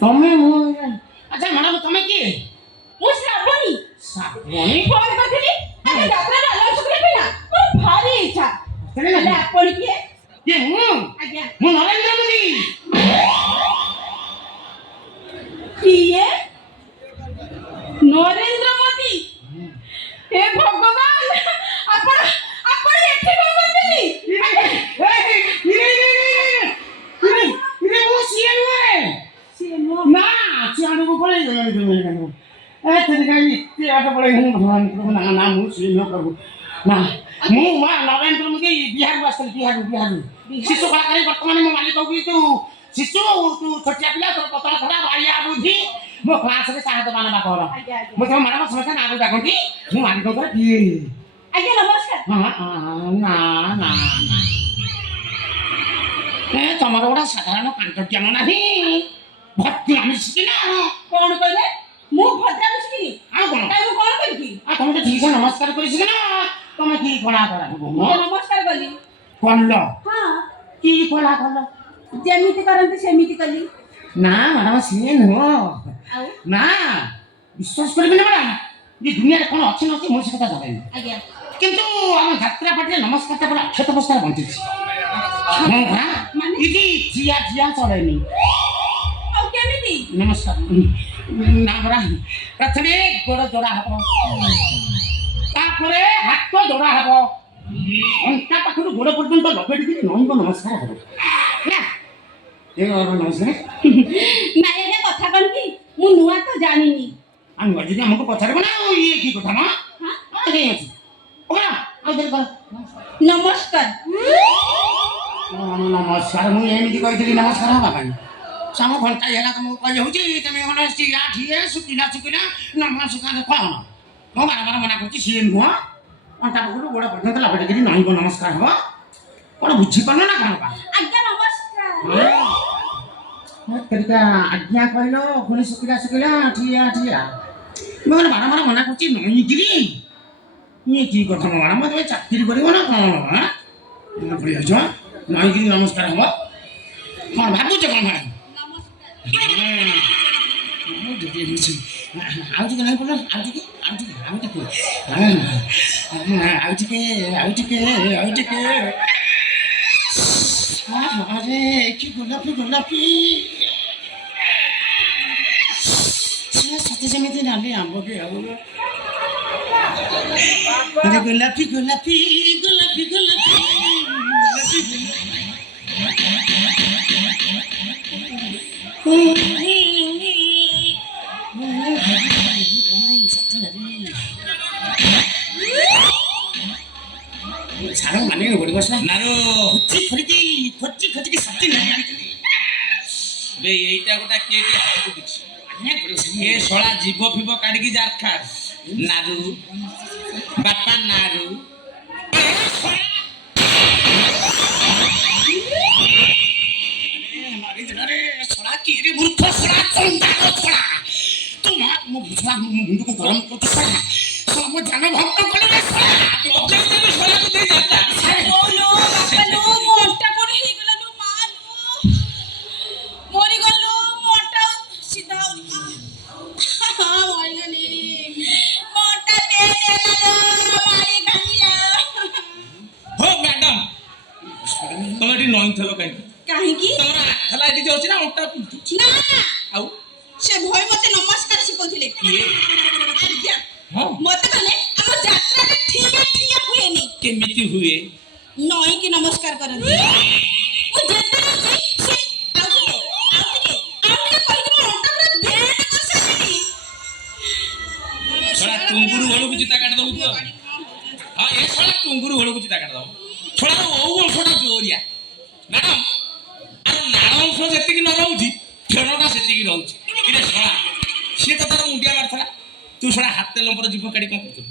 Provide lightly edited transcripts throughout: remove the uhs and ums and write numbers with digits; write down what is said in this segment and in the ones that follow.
ତମେ ମୁଁ ଆଚ୍ଛା ମ୍ୟାଡ଼ାମ ତମେ କିଏ? ମୁଁ ଶ୍ରାବଣୀ। ଶ୍ରାବଣୀ? ଫୋନ କରିଥିଲି ଆଜି ଯାତ୍ରାରେ ଆଲାଉନ୍ସ କରିବା ପାଇଁ ନା ମୋର ଭାରି ଇଚ୍ଛା। ହେଲେ ଆପଣ କିଏ? କିଏ ମୁଁ? ଆଜ୍ଞା। ମୁଁ ନରେନ୍ଦ୍ର ମୋଦି। କିଏ? ନରେନ୍ଦ୍ର ମୋଦି? हे भगवान ଆପଣ ଆପଣ ଏଠି କଣ କରୁଛନ୍ତି? ମୁଁ ସିଏ ନୁହେଁ। ସିଏ ନୁହଁ। ନା ସିଆଡ଼କୁ ପଳେଇ ଗଲାଣି ତମେ ଏତେ କାହିଁ ଏତେ ବାଟ ପଳେଇଗଲି ଭଗବାନ ନା ନା ମୁଁ ସିଏ ନୁହଁ ପ୍ରଭୁ ନା ମୁଁ ମା ନରେନ୍ଦ୍ର ମୋଦି ବିହାରକୁ ଆସିଥିଲି ବିହାରରୁ ଶିଶୁ କଳାକାରୀ ବର୍ତ୍ତମାନ ମୋ ମାଲିକ କହୁଛି ତୁ ଶିଶୁ ତୁ ଛୋଟିଆ ପିଲା ତୋର ପତଳା ଖରା ବାଳିଆ ବୁଦ୍ଧି ମୋ କ୍ଲାସରେ ସାହାଯ୍ୟ ମାନ ବାପ ମୁଁ ତମ ମ୍ୟାଡ଼ାମ ସମସ୍ତେ ନାଁ ଡାକନ୍ତି ମୁଁ ମାଲିକଙ୍କର କିଏ? ଆଜ୍ଞା ନମସ୍କାର। ନା ନା ନା ତମର ଗୋଟେ ସାଧାରଣ କାନ୍ତଜ୍ଞାନ ନାହିଁ ଭକ୍ତି ଆମେ ଶିଖିନା। କଣ କହିଲେ? ମୁଁ ଭଦ୍ରାକୁ ଶିଖିନି ଆଉ କଣ ତାই ମୁଁ କଣ କରିବି? ତମେ ତ ଠିକ ନମସ୍କାର କରି ଶିଖିନା ତମେ କି କଳା କର ନମସ୍କାର କଲି କଲ ହଁ କି କଳା କଲ ଯେମିତି କରନ୍ତି ସେମିତି କଲି। ନା ମ୍ୟାଡ଼ାମ ସିଏ ନୁହଁ ଆଉ ନା ବିଶ୍ୱାସ କରିବେନି ମ୍ୟାଡ଼ାମ ଯେ ଦୁନିଆରେ କଣ ଅଛି ନ ଅଛି ମୁଁ ସେ କଥା ଜାଣିନି ଆଜ୍ଞା କିନ୍ତୁ ଆମ ଯାତ୍ରା ପାଟିରେ ନମସ୍କାରଟା ପୁରା ଅକ୍ଷତ ଅବସ୍ଥାରେ ବଞ୍ଚିଛି ହଁ ପରା ଏଠି ଜିଆ ଜିଆ ଚଳେନି। ଆଉ କେମିତି ନମସ୍କାର ନା ପରା ପ୍ରଥମେ ଗୋଡ଼ ଯୋଡ଼ା ହବ ତାପରେ ହାତ ଯୋଡ଼ା ହବ ଅଣ୍ଟା ପାଖରୁ ଗୋଡ଼ ପର୍ଯ୍ୟନ୍ତ 90 ଡିଗ୍ରୀ ନଇଁବ ନମସ୍କାର ହବ ନମସ୍କାର ନାଇଁ ଆଜ୍ଞା କଥା କଣ କି ମୁଁ ନୂଆ ତ ଜାଣିନି ଆମେ ଯଦି ଆମକୁ ପଚାରିବ ନା ଇଏ କି କଥା ମ ଅଛି ଆଉ ନମସ୍କାର। ନମସ୍କାର ମୁଁ ଏମିତି କହିଥିଲି ନମସ୍କାର ହବା ପାଇଁ ସାମ ଘଣ୍ଟା ହେଲା ତମକୁ କହି ହଉଛି ତମେ କଣ ଚିଡ଼ା ଠିଏ ଶୁଖିଲା ଶୁଖିଲା ନମସ୍କାର କଣ ମୁଁ ବାରମ୍ବାର ମନା କରୁଛି ସିଏ ନୁହଁ ଅଣ୍ଟା ପାଖରୁ ଗୋଡ଼ ପର୍ଯ୍ୟନ୍ତ 90 ଡିଗ୍ରୀ ନଇଁବ ନମସ୍କାର ହବ କଣ ବୁଝିପାରୁନ ନା କଣ ଆଜ୍ଞା ନମସ୍କାର। ଆଜ୍ଞା କହିଲ ପୁଣି ଶୁଖିଲା ଶୁଖିଲା ଠିଆ ଠିଆ ମୁଁ ବାରମ୍ବାର ମନା କରୁଛି ନଇଁକିରି ଇଏ କି କଥା ମ୍ୟାଡ଼ାମ ତମେ ଚାକିରି କରିବ ନା କଣ ପଳେଇ ଆସ ନଇଁକିରି ନମସ୍କାର ହବ କଣ ଭାବୁଛ କଣ ମ୍ୟାଡ଼ାମ? ଆଉ ଟିକେ ନାହିଁ ପଡ଼ିଲ ଆଉ ଟିକେ ଆରେ କି ଗୋଲାପି ଗୋଲାପି ସତେ ଯେମିତି ନାଲି ଆମ୍ବ କି ଆଉ ଆରେ ଗୋଲାପି ଗୋଲାପି ଗୋଲାପି ଗୋଲାପି ସାର ମାନିବାକୁ ପଡ଼ିବ ନାରୁ ଖୋଜିକି ସତେ ବେ এইটা গোটা কিଏ କିଏ ଖାଇବାକୁ କିଛି ଏ ଶଳା ଜୀବ ଫିବ କାଢିକି ଜାରଖାର ନାରୁ ବାପା ନାରୁ ମୁଣ୍ଡକୁ ଗରମ କରୁଛି ମୋ ଧ୍ୟାନ ଭକ୍ତ କଲେ ନଇଁଥଲ କାହିଁକି ତମର ଆଖଲା ଏଠି ଅଛି ନା ଅଣ୍ଟା ପିନ୍ଧୁଛି ନା ଆଉ ସେ ଭୟ ମତେ ନମସ୍କାର ଶିଖଉଥିଲେ କିଏ ଆଜ୍ଞା ହଁ ମତେ କହିଲେ ଆମ ଯାତ୍ରାରେ ଠିଆ ଠିଆ ହୁଏନି କେମିତି ହୁଏ ନଇଁକି ନମସ୍କାର କରନ୍ତି ମୁଁ ଯେତେ ଅଛି ସେ ଆଉ ଟିକେ କହିକି ମୋ ଅଣ୍ଟା ପୁରା ବେଣ୍ଡ କରିସାରିନି ଶଳା ଟୁଙ୍ଗୁରୁ ଘରକୁ ଚିତା କାଟି ଦବୁ ତୁ ହଁ ଏ ଶଳା ଟୁଙ୍ଗୁରୁ ଘରକୁ ଚିତା କାଟି ଦବ ଶଳା ଓଉ ଅଂଶଟା ଜୋରିଆ ମ୍ୟାଡ଼ାମ ଆର ନାଳ ଅଂଶ ଯେତିକି ନ ରହୁଛି ଫେଣଟା ସେତିକି ରହୁଛି କିରେ ଶଳା ସିଏ ତ ତାର ମୁଣ୍ଡିଆ ମାରିଥିଲା ତୁ ଶଳା ହାତେ ଲମ୍ବର ଜୀବ କାଢି କଣ କରୁଛୁ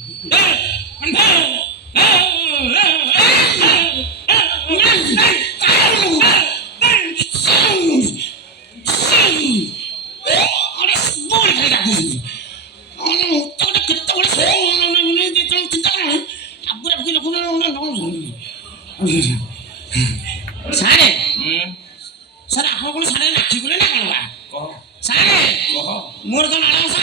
ସାରେ ସାର୍ ଆପଣ କଣ ସାରେ ନାଚିଗଲେ ନା କଣ ମୋର ତ ନାଳ ଅଂଶ